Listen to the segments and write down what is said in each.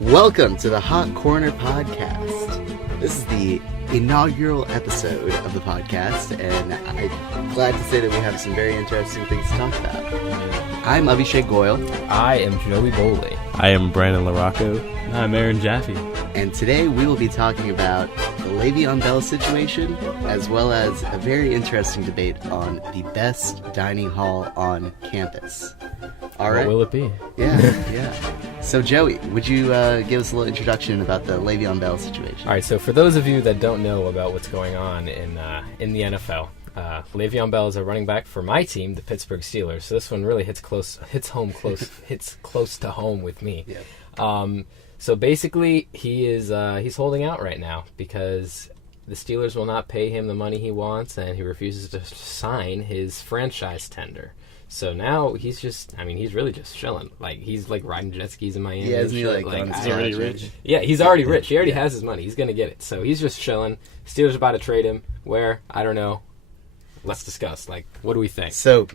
Welcome to the Hot Corner Podcast. This is the inaugural episode of the podcast, and I'm glad to say that we have some very interesting things to talk about. I'm Abhishek Goyal. I am Joey Bohley. I am Brandon LaRocco. I'm Aaron Jaffe. And today we will be talking about the Le'Veon Bell situation, as well as a very interesting debate on the best dining hall on campus. All right. What will it be? Yeah. So, Joey, would you give us a little introduction about the Le'Veon Bell situation? All right, so for those of you that don't know about what's going on in the NFL, Le'Veon Bell is a running back for my team, the Pittsburgh Steelers. So this one really hits close to home with me. Yeah. So basically, he's holding out right now because the Steelers will not pay him the money he wants, and he refuses to sign his franchise tender. So now he's really just chilling. Like, he's like riding jet skis in Miami. Yeah, isn't he like He's already rich. Yeah, he's already rich. He already has his money. He's going to get it. So he's just chilling. Steelers are about to trade him. Where? I don't know. Let's discuss. Like, what do we think? So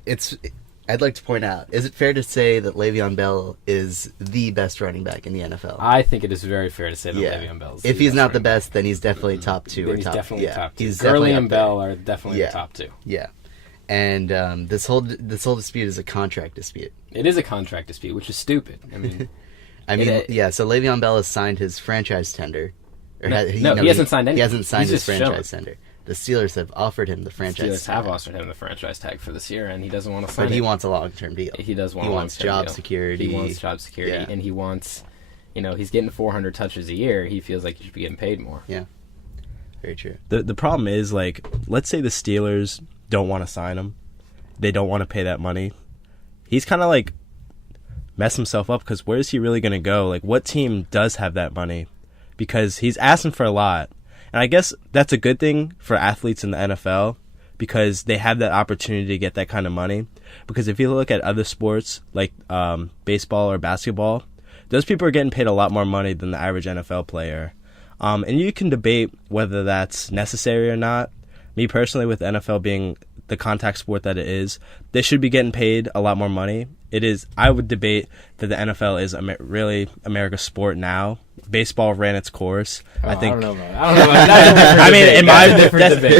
I'd like to point out, is it fair to say that Le'Veon Bell is the best running back in the NFL? I think it is very fair to say that Le'Veon Bell is if he's not the running back. best, then he's definitely top two. Then or he's top, definitely top two. He's Gurley definitely and up there. Bell are definitely the top two. Yeah. And this whole dispute is a contract dispute. It is a contract dispute, which is stupid. I mean, So Le'Veon Bell has signed his franchise tender. He hasn't signed anything. He hasn't signed He's his just franchise tender. The Steelers have offered him the franchise Steelers tag. have offered him the franchise tag for this year, and he doesn't want to sign it. But he wants a long-term deal. He does want. He wants job security. He wants job security, Yeah. and he wants. He's getting 400 touches a year. He feels like he should be getting paid more. Yeah, very true. The problem is, like, let's say the Steelers don't want to sign him. They don't want to pay that money. He's kind of like messed himself up because where is he really going to go? Like, what team does have that money? Because he's asking for a lot. And I guess that's a good thing for athletes in the NFL because they have that opportunity to get that kind of money. Because if you look at other sports like baseball or basketball, those people are getting paid a lot more money than the average NFL player. And you can debate whether that's necessary or not. Me personally, with the NFL being the contact sport that it is, they should be getting paid a lot more money. It is. I would debate that the NFL is really America's sport now. Baseball ran its course. I think. I don't know about that. I mean,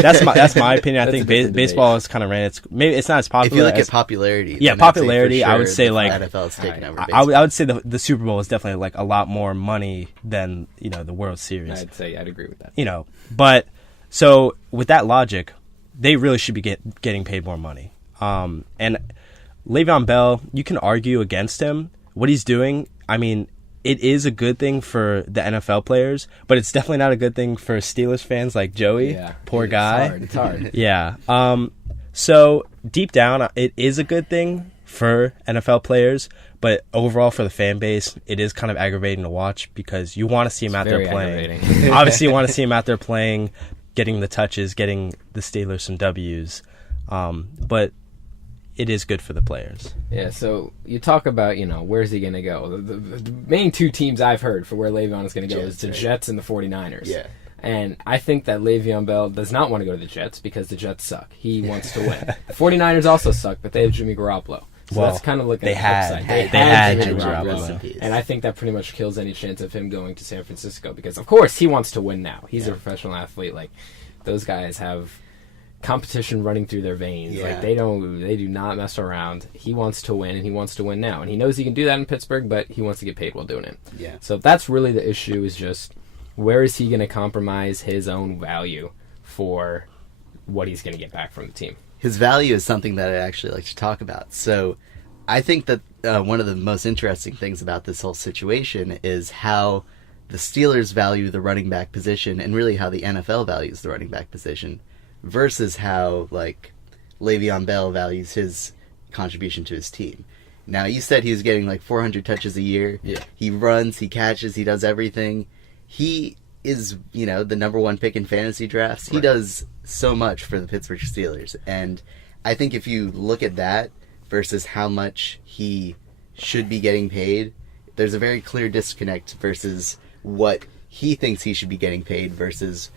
that's my opinion. I think baseball has kind of ran its. Maybe it's not as popular. If you look at popularity, yeah, then I'd say popularity. for sure I would say like NFL's taken over baseball. I would say the Super Bowl is definitely like a lot more money than the World Series. I'd agree with that. But so with that logic, they really should be getting paid more money. And Le'Veon Bell, you can argue against him. What he's doing, I mean, it is a good thing for the NFL players, but it's definitely not a good thing for Steelers fans like Joey. Yeah, Poor guy. It's hard. Yeah. So deep down, it is a good thing for NFL players, but overall for the fan base, it is kind of aggravating to watch because you want to see him out there playing. Obviously, you want to see him out there playing, getting the touches, getting the Steelers some W's. But it is good for the players. Yeah, so you talk about, where's he going to go? The main two teams I've heard for where Le'Veon is going to go is the Jets and the 49ers. Yeah. And I think that Le'Veon Bell does not want to go to the Jets because the Jets suck. He wants to win. The 49ers also suck, but they have Jimmy Garoppolo. So that's kind of looking at the flip side. They had Jimmy Garoppolo. And I think that pretty much kills any chance of him going to San Francisco because, of course, he wants to win now. He's a professional athlete. Like, those guys have competition running through their veins. Yeah. Like, they do not mess around. He wants to win, and he wants to win now. And he knows he can do that in Pittsburgh, but he wants to get paid while doing it. Yeah. So that's really the issue, is just where is he going to compromise his own value for what he's going to get back from the team? His value is something that I actually like to talk about. So I think that one of the most interesting things about this whole situation is how the Steelers value the running back position and really how the NFL values the running back position versus how, like, Le'Veon Bell values his contribution to his team. Now, you said he was getting, like, 400 touches a year. Yeah. He runs, he catches, he does everything. He is, the number one pick in fantasy drafts. He does so much for the Pittsburgh Steelers. And I think if you look at that versus how much he should be getting paid, there's a very clear disconnect versus what he thinks he should be getting paid versus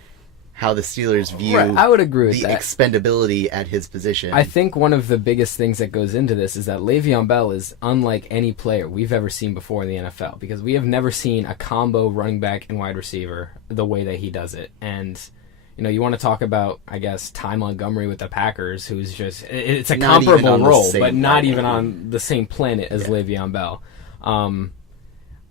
how the Steelers view I would agree with the that. expendability at his position. I think one of the biggest things that goes into this is that Le'Veon Bell is unlike any player we've ever seen before in the NFL, because we have never seen a combo running back and wide receiver the way that he does it. And, you want to talk about, I guess, Ty Montgomery with the Packers, who's just, it's a not comparable role, but level. not even on the same planet as Le'Veon Bell.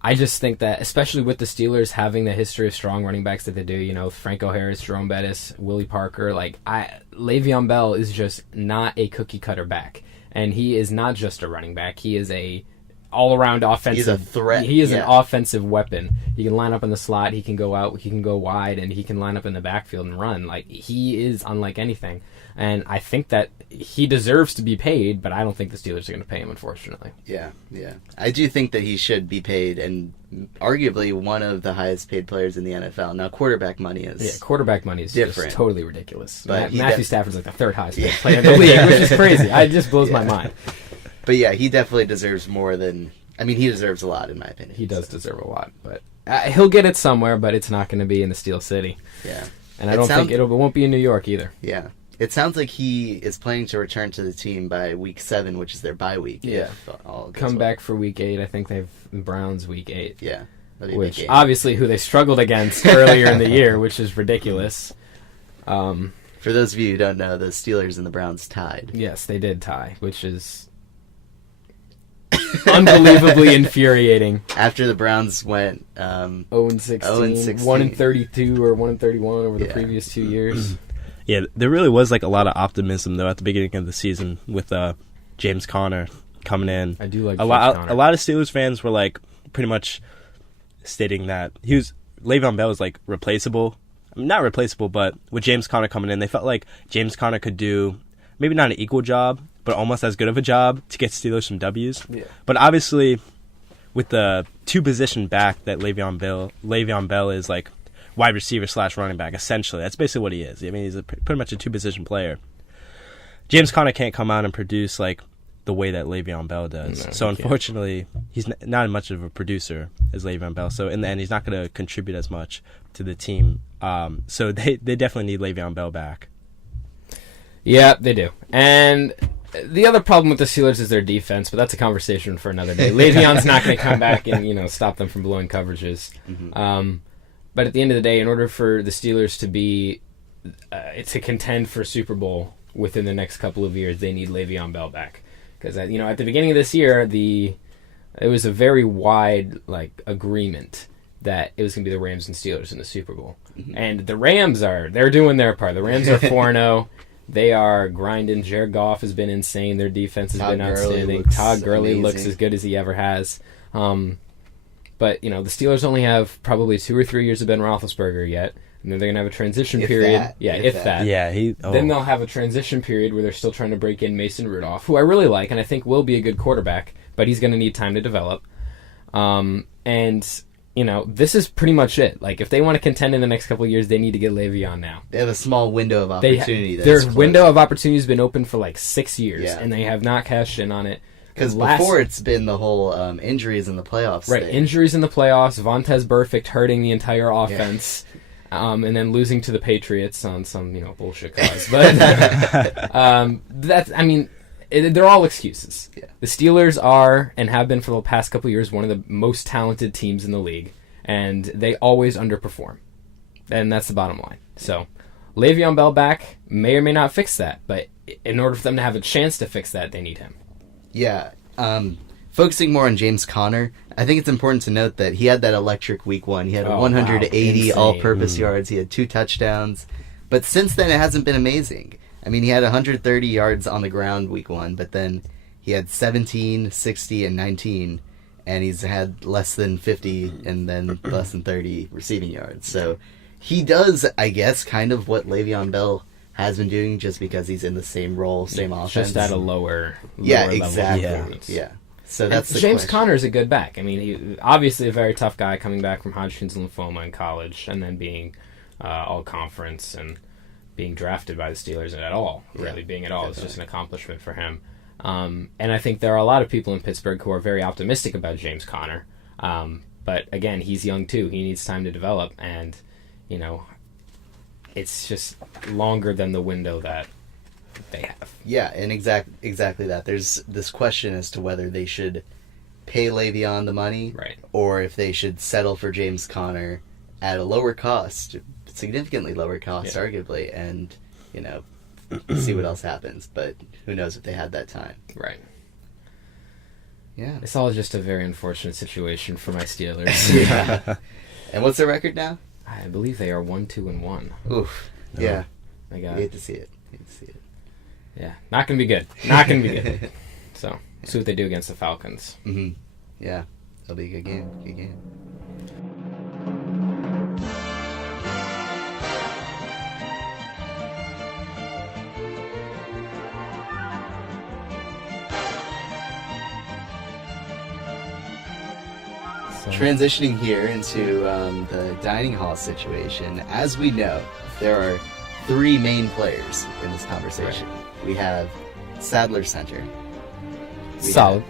I just think that, especially with the Steelers having the history of strong running backs that they do, Franco Harris, Jerome Bettis, Willie Parker, Le'Veon Bell is just not a cookie-cutter back. And he is not just a running back. He is a all-around offensive... He's a threat. He is an offensive weapon. He can line up in the slot, he can go out, he can go wide, and he can line up in the backfield and run. He is unlike anything. And I think that he deserves to be paid, but I don't think the Steelers are going to pay him, unfortunately. Yeah. I do think that he should be paid, and arguably one of the highest paid players in the NFL. Now, quarterback money is... Yeah, quarterback money is different. Just totally ridiculous. But Matthew Stafford's like the third highest paid player in the league, which is crazy. It just blows my mind. But yeah, he definitely deserves more than... he deserves a lot, in my opinion. He does deserve a lot, but he'll get it somewhere, but it's not going to be in the Steel City. Yeah. And I don't think it won't be in New York either. Yeah. It sounds like he is planning to return to the team by week 7, which is their bye week. Yeah. Come back for week 8. I think they have Browns week 8. Yeah. Which, obviously, who they struggled against earlier in the year, which is ridiculous. For those of you who don't know, the Steelers and the Browns tied. Yes, they did tie, which is unbelievably infuriating. After the Browns went 0-16, 0-16. 1-32 or 1-31 over the previous 2 years. Yeah, there really was a lot of optimism though at the beginning of the season with James Conner coming in. I do like a lot of Steelers fans were pretty much stating that Le'Veon Bell was replaceable. Not replaceable, but with James Conner coming in, they felt like James Conner could do maybe not an equal job, but almost as good of a job to get Steelers some W's. Yeah. But obviously, with the two position back that Le'Veon Bell is wide receiver / running back, essentially. That's basically what he is. He's pretty much a two-position player. James Conner can't come out and produce the way that Le'Veon Bell does. No, so unfortunately, he's not as much of a producer as Le'Veon Bell. So in the end, he's not going to contribute as much to the team. So they definitely need Le'Veon Bell back. Yeah, they do. And the other problem with the Steelers is their defense, but that's a conversation for another day. Le'Veon's not going to come back and stop them from blowing coverages. Mm-hmm. But at the end of the day, in order for the Steelers to be to contend for Super Bowl within the next couple of years, they need Le'Veon Bell back. Because at the beginning of this year, it was a very wide agreement that it was going to be the Rams and Steelers in the Super Bowl. Mm-hmm. And the Rams they're doing their part. The Rams are 4-0. They are grinding. Jared Goff has been insane. Their defense has been outstanding. Todd Gurley looks as good as he ever has. But, the Steelers only have probably 2 or 3 years of Ben Roethlisberger yet. And then they're going to have a transition period. If that. Yeah, Then they'll have a transition period where they're still trying to break in Mason Rudolph, who I really like and I think will be a good quarterback, but he's going to need time to develop. This is pretty much it. If they want to contend in the next couple of years, they need to get Le'Veon now. They have a small window of opportunity. Their window of opportunity has been open for 6 years, and they have not cashed in on it. Because before it's been the whole injuries in the playoffs. Right, injuries in the playoffs, Vontaze Burfict hurting the entire offense, and then losing to the Patriots on some bullshit cause. But they're all excuses. Yeah. The Steelers are, and have been for the past couple of years, one of the most talented teams in the league, and they always underperform. And that's the bottom line. So, Le'Veon Bell back may or may not fix that, but in order for them to have a chance to fix that, they need him. Yeah. Focusing more on James Conner, I think it's important to note that he had that electric week 1. He had 180 all-purpose yards. He had 2 touchdowns. But since then, it hasn't been amazing. He had 130 yards on the ground week 1, but then he had 17, 60, and 19, and he's had less than 50 and then less than 30 receiving yards. So he does, I guess, kind of what Le'Veon Bell has been doing, just because he's in the same role, same offense. Just at a lower exactly. level. Yeah. So that's the James question. Conner is a good back. He obviously a very tough guy coming back from Hodgkin's lymphoma in college and then being all conference and being drafted by the Steelers at all. Really being at all is just an accomplishment for him. And I think there are a lot of people in Pittsburgh who are very optimistic about James Conner. But again, he's young too. He needs time to develop, and it's just longer than the window that they have. Yeah, and exactly that. There's this question as to whether they should pay Le'Veon the money, right, or if they should settle for James Conner at a lower cost, significantly lower cost, arguably, and see what else happens. But who knows if they had that time? Right. Yeah. It's all just a very unfortunate situation for my Steelers. Yeah. And what's their record now? I believe they are 1-2-1. Oof. Yeah. They got. You hate to see it. Yeah. Not gonna be good. Not gonna be good. So see what they do against the Falcons. Mm-hmm. Yeah. It'll be a good game. Good game. Transitioning here into the dining hall situation, as we know, there are three main players in this conversation. Right. We have Sadler Center. Solid.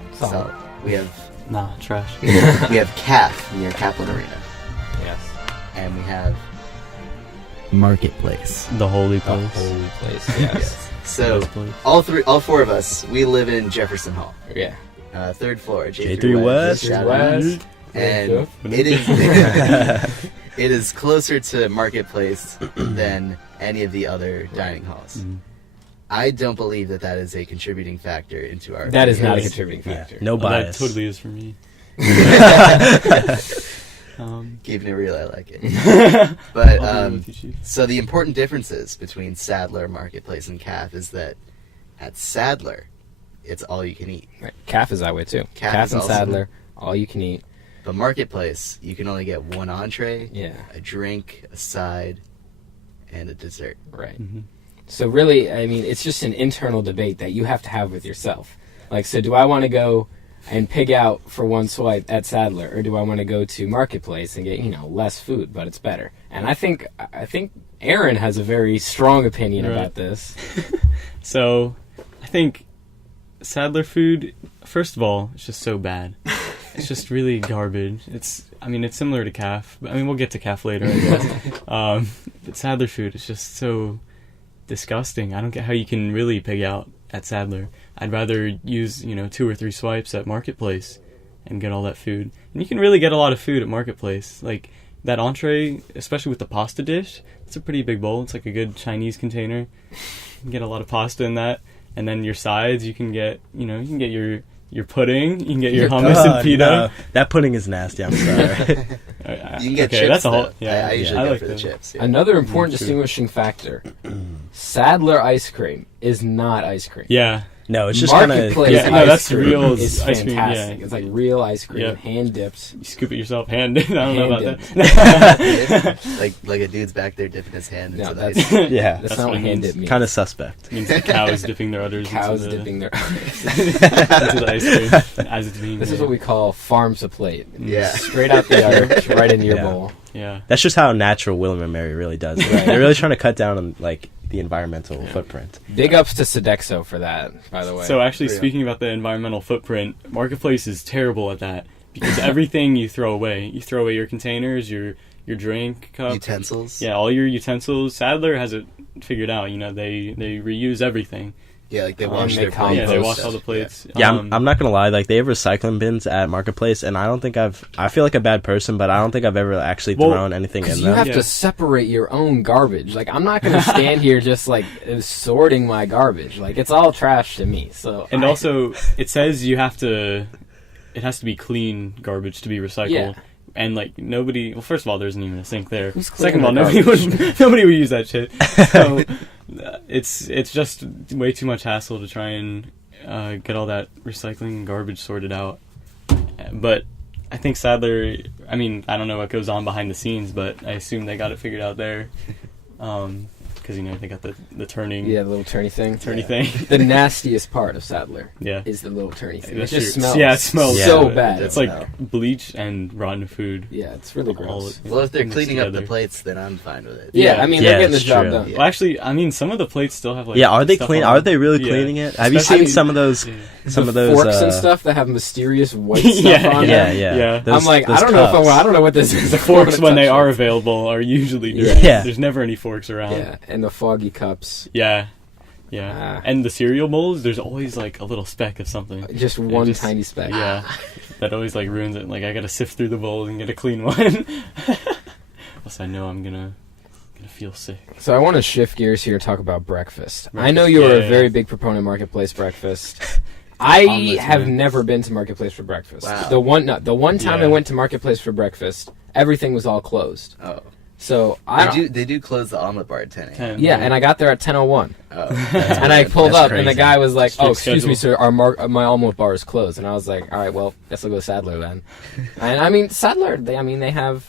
We have... Nah, trash. We have CAF near Kaplan Arena. Yes. And we have Marketplace. The holy place. The holy place, yes. So, all four of us, we live in Jefferson Hall. Yeah. Third floor, J3 West. And it is closer to Marketplace than any of the other dining halls. Mm-hmm. I don't believe that is a contributing factor into our... That is not a contributing factor. Yeah, no bias. That totally is for me. Keeping it real, I like it. But, so the important differences between Sadler, Marketplace, and CAF is that at Sadler, it's all you can eat. Right. CAF is that way, too. CAF and Sadler, all you can eat. But Marketplace, you can only get one entree, a drink, a side, and a dessert. Right. Mm-hmm. So really, I mean, it's just an internal debate that you have to have with yourself. Like, so do I want to go and pig out for one swipe at Sadler, or do I want to go to Marketplace and get, less food, but it's better? And I think Aaron has a very strong opinion about this. So, I think Sadler food, first of all, it's just so bad. It's just really garbage. It's similar to CAF. I mean, we'll get to CAF later, I guess. But Sadler food is just so disgusting. I don't get how you can really pig out at Sadler. I'd rather use, 2 or 3 swipes at Marketplace and get all that food. And you can really get a lot of food at Marketplace. Like, that entree, especially with the pasta dish, it's a pretty big bowl. It's like a good Chinese container. You can get a lot of pasta in that. And then your sides, you can get, your pudding, you can get your hummus and pita. No. That pudding is nasty, I'm sorry. You can get chips, that's a whole, I usually go for the chips. Yeah. Another important distinguishing factor, Sadler ice cream is not ice cream. Yeah. No, it's just kind of... that's real is ice cream. Fantastic. Yeah. It's like real ice cream, hand dipped. You scoop it yourself, hand dipped. I don't know about that. like a dude's back there dipping his hand into the ice cream. Yeah, that's not what hand dip means. Kind of suspect. It means the cows dipping their udders dipping their udders into the ice cream as it's being This made. is what we call farm to plate. Yeah. Straight out the udder, right into your bowl. Yeah. That's just how natural William & Mary really does it. They're really trying to cut down on, the environmental footprint. Big ups to Sodexo for that, by the way. So actually, speaking about the environmental footprint, Marketplace is terrible at that because everything you throw away. You throw away your containers, your drink cup, utensils. Yeah, all your utensils. Sadler has it figured out. They reuse everything. Yeah, they wash their plates. Yeah, they wash all the plates. Yeah, I'm not gonna lie. They have recycling bins at Marketplace, and I don't think I feel like a bad person, but I don't think I've ever actually thrown anything in them. You have to separate your own garbage. I'm not gonna stand here just sorting my garbage. It's all trash to me. So also, it says it has to be clean garbage to be recycled. Yeah. And nobody. Well, first of all, there isn't even a sink there. Second of all, nobody would use that shit. So it's just way too much hassle to try and get all that recycling and garbage sorted out. But I think Sadler. I don't know what goes on behind the scenes, but I assume they got it figured out there. Because because they got the turning. Yeah, the little turny thing. Thing. The nastiest part of Sadler. Yeah. Is the little turny thing. It just smells. Yeah, it smells so bad. It's like bleach and rotten food. Yeah, it's really gross. Well, if they're cleaning up the plates, then I'm fine with it. Yeah, I mean they're getting the job done. Well, actually, I mean some of the plates still have like. Yeah, are they clean? Are they really cleaning it? Have you seen some of those? Some of those forks and stuff that have mysterious white stuff on them. Yeah. I'm like, I don't know I don't know what this is. The forks when they are available are usually dirty. Yeah. There's never any forks around. Yeah, and the foggy cups. Yeah. And the cereal bowls, there's always like a little speck of something. Just one tiny speck. Yeah. That always like ruins it. Like I gotta sift through the bowls and get a clean one. Else I know I'm gonna feel sick. So I want to shift gears here and talk about breakfast. I know you are a very big proponent of Marketplace breakfast. I have never been to Marketplace for breakfast. Wow. The one time I went to Marketplace for breakfast, everything was all closed. Oh. So they do close the omelet bar at 10 a.m. Yeah, and I got there at 10:01. Oh, and I pulled up, and the guy was like, Strict excuse me, schedule. sir, my omelet bar is closed." And I was like, "All right, well, guess I'll go Sadler then." And I mean, Sadler, they have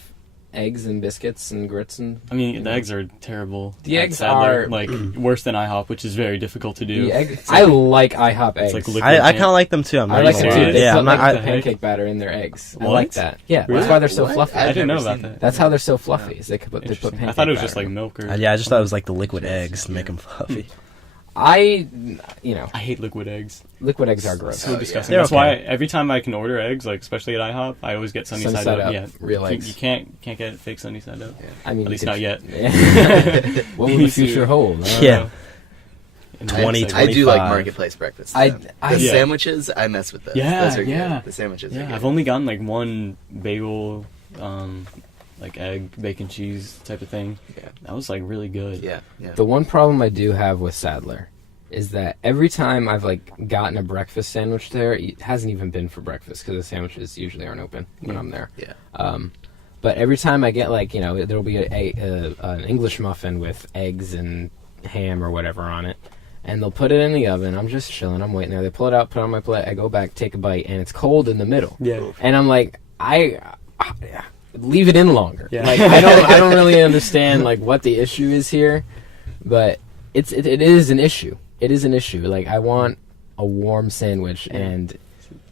eggs and biscuits and grits and. I mean, the eggs are terrible. The eggs Sadler, are like worse than IHOP, which is very difficult to do. I like IHOP eggs. It's like I kind of like them too. I like them too. They put the pancake batter in their eggs. What? I like that. Yeah, Really? that's why they're so fluffy. I didn't know about that. That's how they're so fluffy. Is they put pancake I thought it was batter just like in. milk or. I just thought it was like the liquid eggs to make them fluffy. I hate liquid eggs. Liquid eggs are gross. So disgusting. They're That's why every time I can order eggs, like especially at IHOP, I always get sunny side up. Yeah, real eggs. You can't get fake sunny side up. Yeah. I mean, At least not yet. What will the future hold? Yeah. I do like Marketplace breakfast. The sandwiches, I mess with those. Yeah, those are good. The sandwiches are good. I've only gotten like one bagel, like egg, bacon, cheese type of thing. Yeah. That was like really good. Yeah. The one problem I do have with Sadler is that every time I've like gotten a breakfast sandwich there, it hasn't even been for breakfast because the sandwiches usually aren't open when I'm there. Yeah. But every time I get like there'll be an English muffin with eggs and ham or whatever on it, and they'll put it in the oven. I'm just chilling. I'm waiting there. They pull it out, put it on my plate. I go back, take a bite, and it's cold in the middle. Yeah. And I'm like, leave it in longer. Yeah. Like I don't really understand like what the issue is here, but it is an issue. It is an issue. Like I want a warm sandwich, and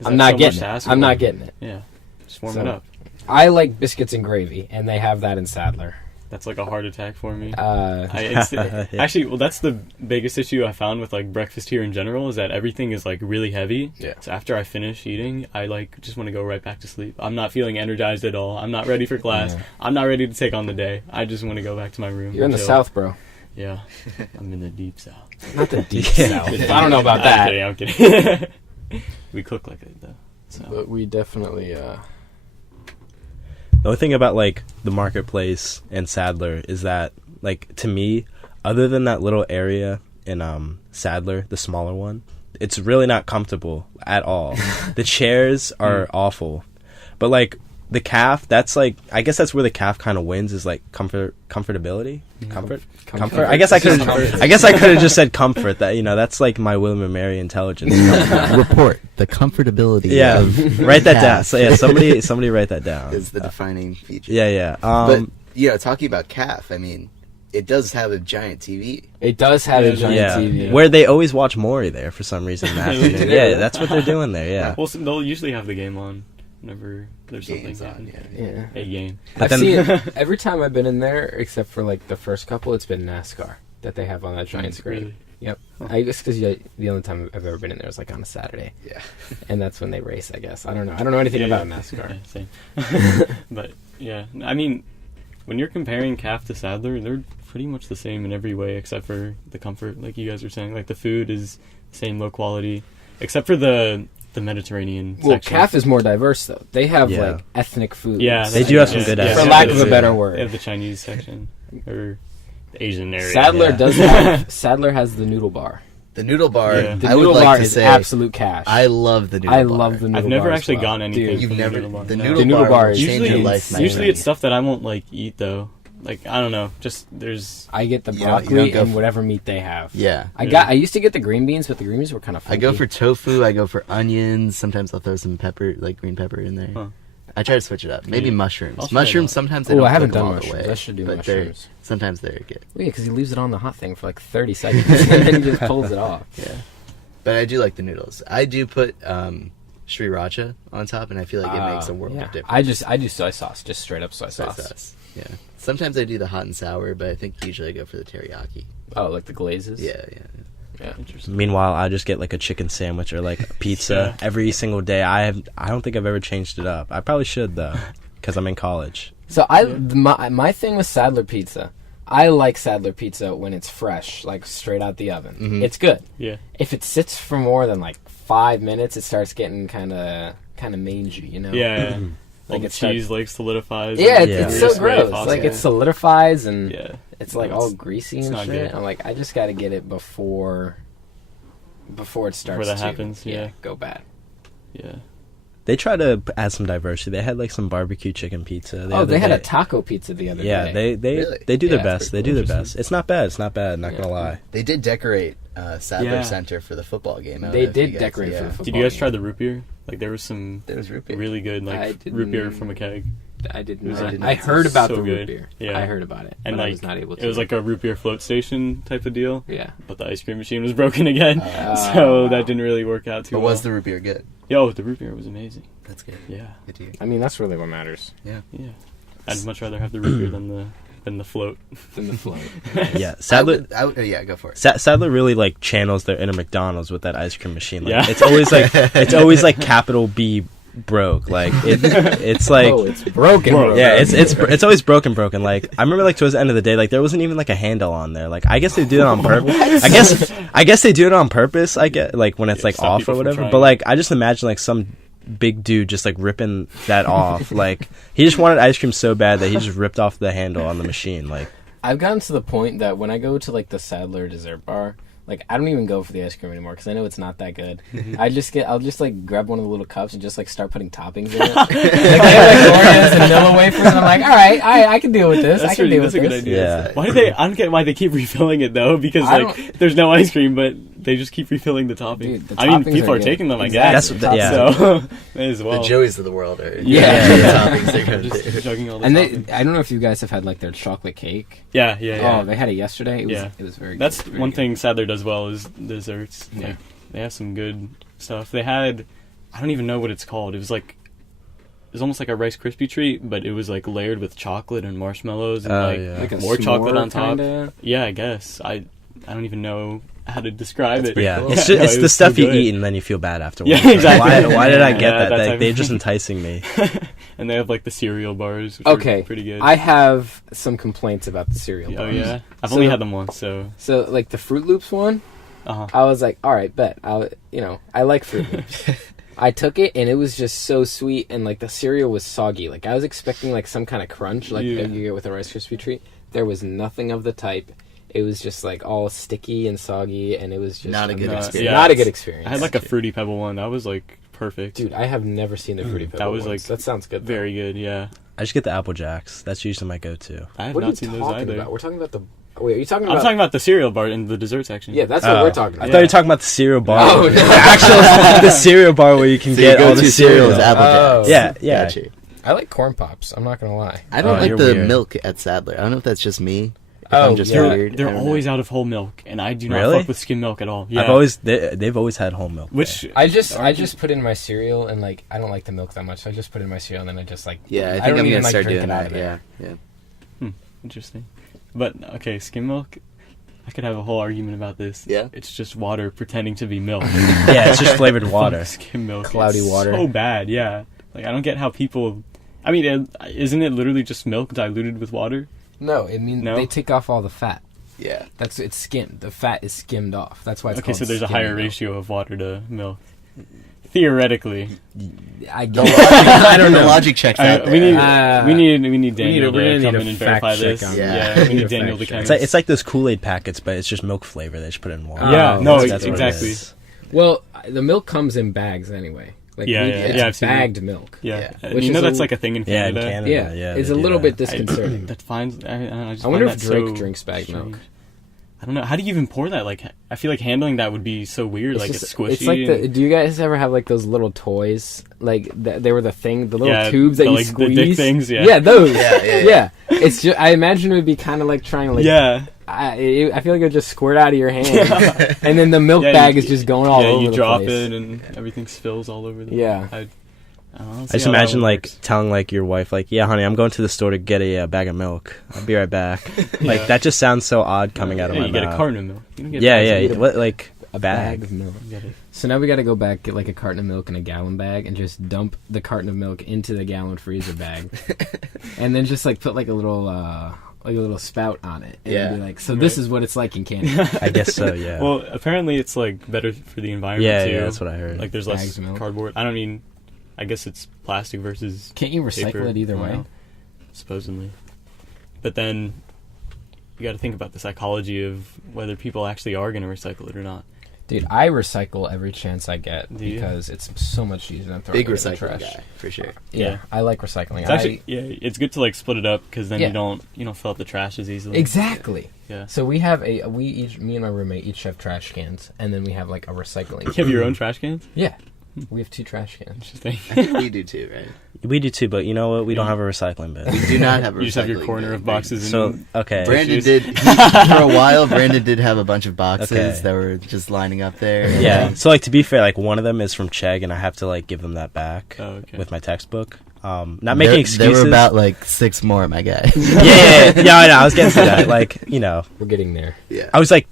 I'm not getting it. I'm not getting it. Yeah, just warm it up. I like biscuits and gravy, and they have that in Sadler. That's like a heart attack for me. Actually, well, that's the biggest issue I found with like breakfast here in general is that everything is like really heavy. Yeah. So after I finish eating, I like just want to go right back to sleep. I'm not feeling energized at all. I'm not ready for class. Yeah. I'm not ready to take on the day. I just want to go back to my room. You're in the South, bro. Yeah, I'm in the deep South. Not the deep South. I don't know about that. I'm kidding. We cook like it though. So. But we definitely. The only thing about like the Marketplace and Sadler is that like to me, other than that little area in Sadler, the smaller one, it's really not comfortable at all. The chairs are awful, but like the calf, that's like I guess that's where the calf kind of wins is like comfortability, comfort. I guess I could have just said comfort. That that's like my William and Mary intelligence. Report the comfortability. Yeah, write that down. calf. So yeah, somebody write that down. Is the defining feature. Yeah. But talking about calf, I mean, it does have a giant TV. It does have a giant TV. Where they always watch Maury there for some reason. Yeah, that's what they're doing there. Yeah. Well, they'll usually have the game on whenever there's something on. Yeah. A game. I've seen it every time I've been in there, except for like the first couple. It's been NASCAR that they have on that giant screen. Really? Yep. I guess because the only time I've ever been in there is like on a Saturday. Yeah. And that's when they race. I guess I don't know anything about NASCAR. Yeah, same. But yeah, I mean, when you're comparing calf to Sadler, they're pretty much the same in every way except for the comfort, like you guys were saying. Like the food is the same, low quality, except for the Mediterranean section. Calf is more diverse though. They have like ethnic food. Yeah, they do have some good. For lack of a better word, they have the Chinese section or the Asian area. Sadler does have. Sadler has the noodle bar. The noodle bar. Yeah. The noodle bar is absolute cash. I love the noodle bar. I love the noodle bar. I've never actually gotten anything. Dude, You've never. The noodle bar is usually it's stuff that I won't like eat though. Like I don't know, just there's. I get the broccoli and whatever meat they have. Yeah, I used to get the green beans, but the green beans were kind of funky. I go for tofu. I go for onions. Sometimes I'll throw some pepper, like green pepper, in there. Huh. I try to switch it up. Maybe mushrooms. Mushrooms, sometimes they don't I haven't done all mushrooms. the way, I should do but mushrooms. Sometimes they're good. Well, yeah, because he leaves it on the hot thing for like 30 seconds, and then he just pulls it off. Yeah. But I do like the noodles. I do put sriracha on top, and I feel like it makes a world of difference. I do soy sauce, just straight up soy sauce. Yeah. Sometimes I do the hot and sour, but I think usually I go for the teriyaki. Oh, like the glazes? Yeah. Interesting. Meanwhile, I just get like a chicken sandwich or like a pizza every single day. I don't think I've ever changed it up. I probably should though, because I'm in college. So my thing with Sadler pizza, I like Sadler pizza when it's fresh, like straight out the oven. Mm-hmm. It's good. Yeah. If it sits for more than like 5 minutes, it starts getting kind of mangy, you know? Yeah. Like the cheese like solidifies. Yeah, it's so gross. Like it solidifies and it's like all greasy and shit. Good. I'm like, I just got to get it before it starts before that happens. Yeah, go bad. Yeah. They try to add some diversity. They had like some barbecue chicken pizza. They had a taco pizza the other day. Yeah, they do their best. They do their best. It's not bad. Not gonna lie. They did decorate Sadler Center for the football game. They did decorate for the football game. Did you guys try the root beer? Like there was root beer. really good root beer from a keg. I didn't. I heard about the root beer. Yeah. I heard about it, and but like, I was not able to. It was like a root beer float station type of deal. Yeah. But the ice cream machine was broken again, so that didn't really work out too well. But was the root beer good? Yo, the root beer was amazing. That's good. Yeah. Good to hear. I mean, that's really what matters. Yeah. I'd much rather have the root beer than the float. Yeah, Sadler. Go for it. Sadler really like channels their inner McDonald's with that ice cream machine. Like, it's always like capital B broke. Like it's like it's broken. Yeah, it's always broken. Like I remember, like towards the end of the day, like there wasn't even like a handle on there. Like I guess they do it on purpose. I guess they do it on purpose. I get like when it's like off or whatever. But like I just imagine like some big dude just like ripping that off. Like he just wanted ice cream so bad that he just ripped off the handle on the machine. Like I've gotten to the point that when I go to like the Sadler dessert bar, like I don't even go for the ice cream anymore because I know it's not that good. I'll just like grab one of the little cups and just like start putting toppings in it. Like they have like Oreos and Nilla wafers, and I'm like, all right, I can deal with this. That's a good idea. Yeah. I don't get why they keep refilling it though, because like there's no ice cream, but they just keep refilling the toppings. Dude, I mean, people are taking them, I guess. That's So as well. The Joeys of the world are toppings they're just chugging all the and toppings. I don't know if you guys have had like their chocolate cake. Yeah. Oh, they had it yesterday. It was very good. That's one thing Sadler does well is desserts. Yeah. Like, they have some good stuff. They had, I don't even know what it's called. It was almost like a Rice Krispie treat, but it was like layered with chocolate and marshmallows and like more chocolate on top. Kinda? Yeah, I guess. I don't even know how to describe it. Yeah, cool. it's the stuff you eat and then you feel bad afterwards. Yeah, exactly. Why did I get that? That They're just enticing me. And they have like the cereal bars, which are pretty good. I have some complaints about the cereal bars. Oh yeah, I've only had them once, so like the Fruit Loops one. I was like, all right, bet. I like Fruit Loops. I took it and it was just so sweet, and like the cereal was soggy. Like I was expecting like some kind of crunch, like that you get with a Rice Krispie treat. There was nothing of the type. It was just like all sticky and soggy, and it was just not a good experience. Yeah, not a good experience. I had like a Fruity Pebble one. That was like perfect. Dude, I have never seen the Fruity Pebble. That was ones. That sounds good. Though. Very good. Yeah. I just get the Apple Jacks. That's usually my go-to. I have what not are seen you those talking either. about? We're talking about the. Wait, are you talking about? I'm talking about the cereal bar in the dessert section. Yeah, that's what we're talking about. I thought you were talking about the cereal bar. Oh, the cereal bar where you can get all the cereal. Apple Jacks. Yeah. Gotcha. I like corn pops. I'm not gonna lie. I don't like the milk at Sadler. I don't know if that's just me. I'm just weird. They're always out of whole milk, and I do not fuck with skim milk at all. Yeah. They've always had whole milk. Which I just put in my cereal, and like I don't like the milk that much, so I just put in my cereal, and then I just like I think I'm gonna start doing that. Yeah. Interesting. But okay, skim milk. I could have a whole argument about this. Yeah. It's just water pretending to be milk. Yeah, it's just flavored water. Skim milk. Cloudy water. So bad. Yeah. Like I don't get how people. I mean, isn't it literally just milk diluted with water? No, I mean they take off all the fat. Yeah. It's skimmed. The fat is skimmed off. That's why it's okay. called So there's a higher milk. ratio of water to milk. Theoretically, I don't know. I don't know. The logic checks out there. We need Daniel to come in and verify this. Yeah, we need Daniel to come. It's like those Kool-Aid packets, but it's just milk flavor. They just put it in water. Yeah, That's exactly. Well, the milk comes in bags anyway. Like it's bagged milk. Yeah, Which you know is that's like a thing in Canada. Yeah, in Canada. Yeah, it's a little bit disconcerting. That's fine. I wonder if Drake drinks bagged milk. I don't know. How do you even pour that? Like, I feel like handling that would be so weird. It's like, it's squishy. It's like do you guys ever have, like, those little toys? Like, they were the little tubes that you squeeze? The dick things, yeah. Those. Yeah. It's just, I imagine it would be kind of like trying to, like... Yeah. I feel like it would just squirt out of your hand. And then the milk bag is just going all over the place. Yeah, you drop it and everything spills all over the place. I just imagine, like, telling, like, your wife, like, yeah, honey, I'm going to the store to get a bag of milk. I'll be right back. Like, that just sounds so odd coming out of my mouth. You get a carton of milk. You don't get like, a bag of milk. So now we got to go back, get, like, a carton of milk in a gallon bag and just dump the carton of milk into the gallon freezer bag. And then just, like, put, like, a little spout on it. And be like, so this is what it's like in Canada. I guess so, yeah. Well, apparently it's, like, better for the environment, too. Yeah, that's what I heard. Like, there's less cardboard. I guess it's plastic versus Can't you recycle paper. it either way? Supposedly. But then you got to think about the psychology of whether people actually are going to recycle it or not. Dude, I recycle every chance I get because it's so much easier than throwing it in the trash. Big recycling guy, for sure. Yeah, I like recycling. It's actually, it's good to, like, split it up because then you don't fill up the trash as easily. Exactly. Yeah. So we have me and my roommate each have trash cans, and then we have, like, a recycling. You have your own trash cans? Yeah. We have 2 trash cans. Interesting. I think we do too, right? We do too, but you know what? We don't have a recycling bin. We do not have a recycling bin. You just have your corner of boxes. So, okay. Brandon for a while, Brandon did have a bunch of boxes that were just lining up there. Yeah. So, like, to be fair, like, one of them is from Chegg, and I have to, like, give them that back with my textbook. Not making excuses. There were about, like, 6 more, my guy. Yeah, I know. I was getting to that. Like, you know. We're getting there. Yeah. I was like,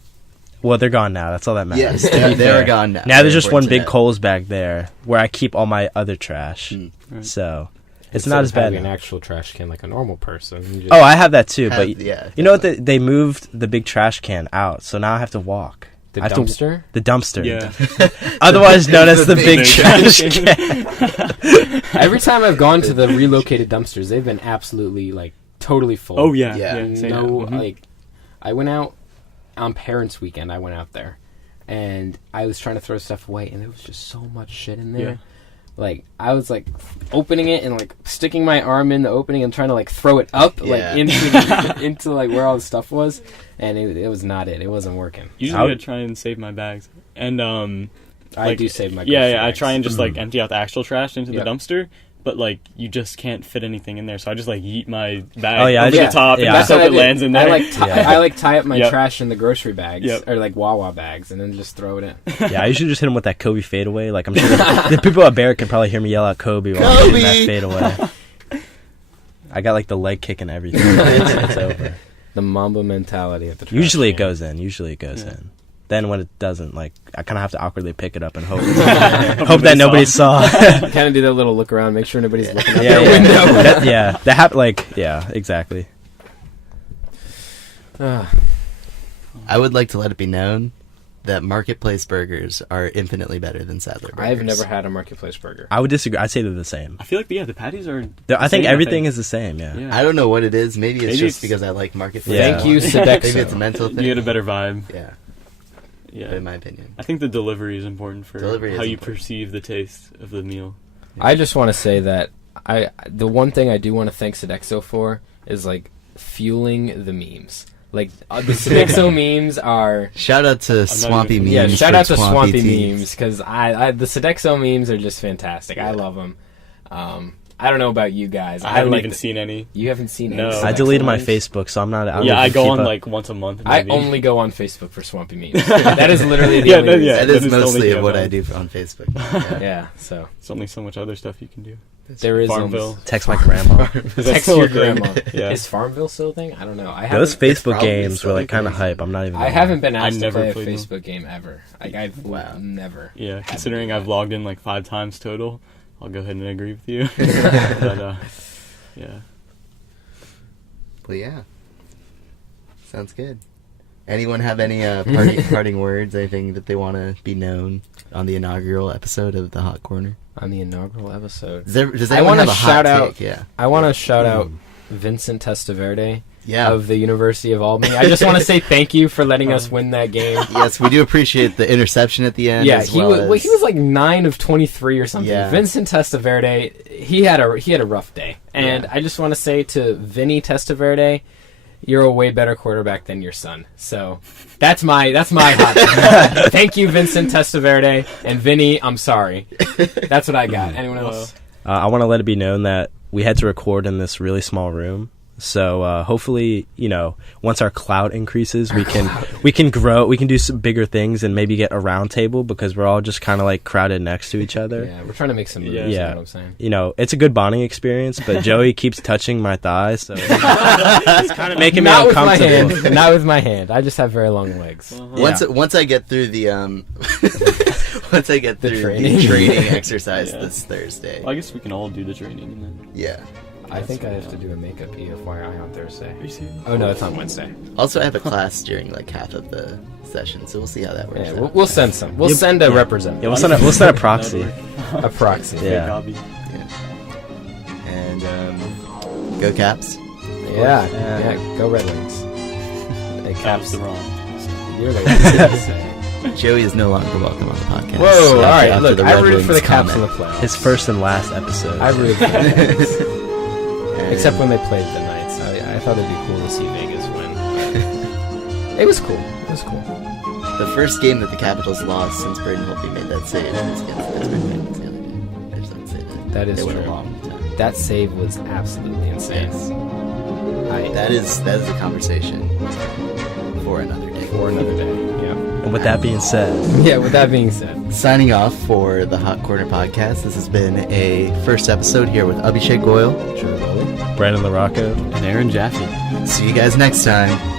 well, they're gone now. That's all that matters. Yes, they're gone now. Now there's just one big Kohl's bag there where I keep all my other trash. Right. So it's not as bad. An actual trash can like a normal person. I have that too. But you know what? They moved the big trash can out, so now I have to walk. The dumpster? The dumpster. Yeah. Otherwise known as the big trash can. Every time I've gone to the relocated dumpsters, they've been absolutely, like, totally full. Oh, yeah. Like, I went out on Parents' Weekend. I went out there, and I was trying to throw stuff away, and there was just so much shit in there. Yeah. Like, I was, like, opening it and, like, sticking my arm in the opening and trying to, like, throw it up, like, into, like, where all the stuff was. And it was not it. It wasn't working. Usually I try and save my bags. And, I do save my bags. Yeah, I try and just, like, empty out the actual trash into the dumpster. But, like, you just can't fit anything in there. So I just, like, yeet my bag over the top and just hope it lands in there. I like tie up my trash in the grocery bags or, like, Wawa bags and then just throw it in. Yeah, I usually just hit them with that Kobe fadeaway. Like, I'm sure the people at Barrett can probably hear me yell out Kobe while I'm hitting that fadeaway. I got, like, the leg kick and everything. It's over. The Mamba mentality of the trash Usually can. it goes in. Then when it doesn't, like, I kind of have to awkwardly pick it up and hope that nobody saw. You kind of do that little look around, make sure nobody's looking out their window. Exactly. I would like to let it be known that Marketplace burgers are infinitely better than Sadler burgers. I've never had a Marketplace burger. I would disagree. I'd say they're the same. I feel like, the patties are... I think everything is the same, yeah. I don't know what it is. Maybe it's just because I like Marketplace. Yeah. Thank you, Sodexo. Maybe it's a mental thing. You get a better vibe. Yeah, in my opinion. I think the delivery is important for how you perceive the taste of the meal. I just want to say that the one thing I do want to thank Sodexo for is, like, fueling the memes. Like, the Sodexo memes are... Shout out to Swampy Memes. Yeah, shout out to Swampy Memes, because the Sodexo memes are just fantastic. I love them. I don't know about you guys. I haven't even seen any. You haven't seen any? No. I deleted my Facebook, so I'm not... I go on, like, once a month, maybe. I only go on Facebook for Swampy Memes. That is literally the only reason. That is mostly what I do on Facebook. Yeah, so... There's only so much other stuff you can do. There is Farmville. Text my grandma. Text your grandma. Yeah. Is Farmville still a thing? I don't know. Those Facebook games were, like, kind of hype. I'm not even... I haven't been asked to play a Facebook game ever. Like, I've never. Yeah, considering I've logged in, like, 5 times total, I'll go ahead and agree with you. But, yeah. Well, yeah. Sounds good. Anyone have any parting words, anything that they want to be known on the inaugural episode of the Hot Corner? On the inaugural episode. Does anyone have a hot take? Yeah. I want to shout out Vincent Testaverde of the University of Albany. I just want to say thank you for letting us win that game. Yes, we do appreciate the interception at the end. Yeah, he was like 9 of 23 or something. Yeah. Vincent Testaverde, he had a rough day. And I just want to say to Vinny Testaverde, you're a way better quarterback than your son. So that's my hot. Thank you, Vincent Testaverde and Vinny. I'm sorry. That's what I got. Anyone else? I want to let it be known that we had to record in this really small room. So hopefully, once our clout increases, we can grow. We can do some bigger things and maybe get a round table because we're all just kind of like crowded next to each other. Yeah, we're trying to make some moves. Yeah, you know what I'm saying. It's a good bonding experience. But Joey keeps touching my thighs, so it's kind of making me uncomfortable. Not with my hand. I just have very long legs. Once I get through the training exercise this Thursday. Well, I guess we can all do the training and then. Yeah. I think I have to do a makeup EFYI on Thursday. Are you serious? Oh no, it's on Wednesday. Also, I have a class during like half of the session, so we'll see how that works. Yeah, we'll send some. We'll send a representative. Yeah, we'll send a proxy. A proxy. Yeah. And go Caps. Yeah. Go Red Wings. Hey, Caps the wrong. You're like Joey is no longer welcome on the podcast. Whoa! All right, look, I rooted for the Caps in the playoffs. His first and last episode. I rooted for the Except when they played the Knights. I thought it'd be cool to see Vegas win. It was cool. The first game that the Capitals lost since Braden Holtby made that save was against the Penguins the other day. I just want to say that. That is true. Went a long time. That save was absolutely insane. Yes. That is a conversation for another day. Yeah. And with that being said. Signing off for the Hot Corner Podcast. This has been a first episode here with Abhishek Goyal, Bohley, Brandon LaRocco, and Aaron Jaffe. See you guys next time.